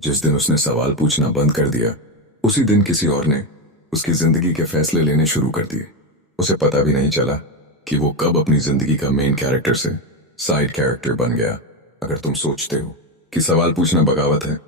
जिस दिन उसने सवाल पूछना बंद कर दिया, उसी दिन किसी और ने उसकी जिंदगी के फैसले लेने शुरू कर दिए। उसे पता भी नहीं चला कि वो कब अपनी जिंदगी का मेन कैरेक्टर से साइड कैरेक्टर बन गया। अगर तुम सोचते हो कि सवाल पूछना बगावत है,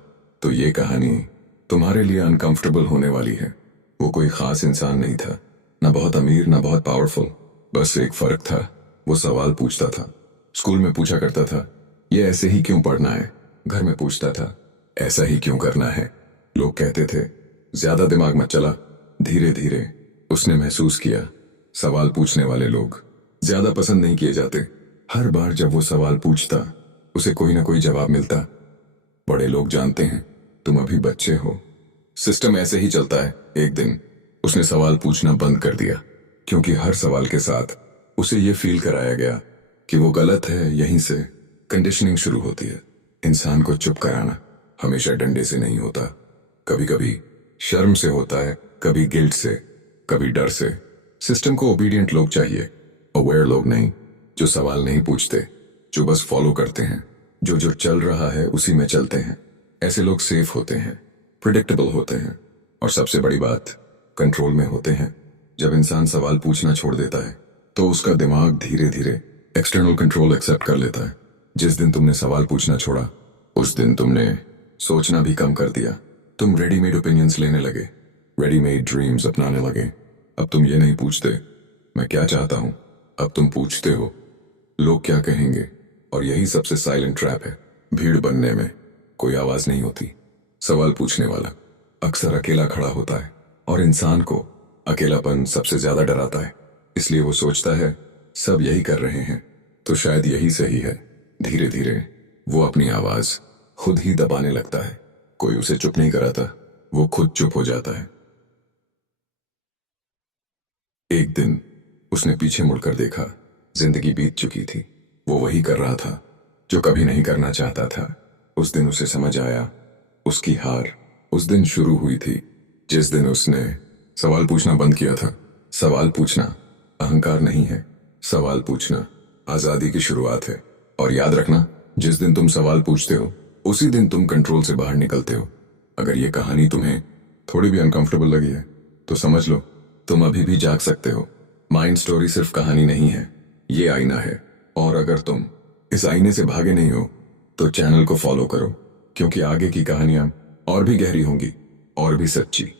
तो ये कहानी तुम्हारे लिए अनकंफर्टेबल होने वाली है। वो कोई खास इंसान नहीं था, ना बहुत अमीर ना बहुत पावरफुल। बस एक फर्क था, वो सवाल पूछता था। स्कूल में पूछा करता था, ये ऐसे ही क्यों पढ़ना है। घर में पूछता था, ऐसा ही क्यों करना है। लोग कहते थे, ज्यादा दिमाग मत चला। धीरे धीरे उसने महसूस किया, सवाल पूछने वाले लोग ज्यादा पसंद नहीं किए जाते। हर बार जब वो सवाल पूछता, उसे कोई ना कोई जवाब मिलता। बड़े लोग जानते हैं, तुम अभी बच्चे हो, सिस्टम ऐसे ही चलता है। एक दिन उसने सवाल पूछना बंद कर दिया, क्योंकि हर सवाल के साथ उसे ये फील कराया गया कि वो गलत है। यहीं से कंडीशनिंग शुरू होती है। इंसान को चुप कराना हमेशा डंडे से नहीं होता, कभी कभी शर्म से होता है, कभी गिल्ट से, कभी डर से। सिस्टम को ओबीडियंट लोग चाहिए, अवेयर लोग नहीं, जो सवाल नहीं पूछते, जो बस फॉलो करते हैं। जो जो चल रहा है उसी में चलते हैं। ऐसे लोग सेफ होते हैं, प्रिडिक्टेबल होते हैं, और सबसे बड़ी बात, कंट्रोल में होते हैं। जब इंसान सवाल पूछना छोड़ देता है, तो उसका दिमाग धीरे धीरे एक्सटर्नल कंट्रोल एक्सेप्ट कर लेता है। जिस दिन तुमने सवाल पूछना छोड़ा, उस दिन तुमने सोचना भी कम कर दिया। तुम रेडीमेड ओपिनियंस लेने लगे, रेडीमेड ड्रीम्स अपनाने लगे। अब तुम ये नहीं पूछते, मैं क्या चाहता हूं। अब तुम पूछते हो, लोग क्या कहेंगे। और यही सबसे साइलेंट ट्रैप है। भीड़ बनने में कोई आवाज नहीं होती। सवाल पूछने वाला अक्सर अकेला खड़ा होता है, और इंसान को अकेलापन सबसे ज्यादा डराता है। इसलिए वो सोचता है, सब यही कर रहे हैं, तो शायद यही सही है। धीरे धीरे वो अपनी आवाज खुद ही दबाने लगता है। कोई उसे चुप नहीं कराता, वो खुद चुप हो जाता है। एक दिन उसने पीछे मुड़कर देखा, जिंदगी बीत चुकी थी। वो वही कर रहा था जो कभी नहीं करना चाहता था। उस दिन उसे समझ आया, उसकी हार उस दिन शुरू हुई थी, जिस दिन उसने सवाल पूछना बंद किया था। सवाल पूछना अहंकार नहीं है, सवाल पूछना आजादी की शुरुआत है। और याद रखना, जिस दिन तुम सवाल पूछते हो, उसी दिन तुम कंट्रोल से बाहर निकलते हो। अगर ये कहानी तुम्हें थोड़ी भी अनकंफर्टेबल लगी है, तो समझ लो, तुम अभी भी जाग सकते हो। माइंड स्टोरी सिर्फ कहानी नहीं है, ये आईना है। और अगर तुम इस आईने से भागे नहीं हो, तो चैनल को फॉलो करो, क्योंकि आगे की कहानियां और भी गहरी होंगी, और भी सच्ची।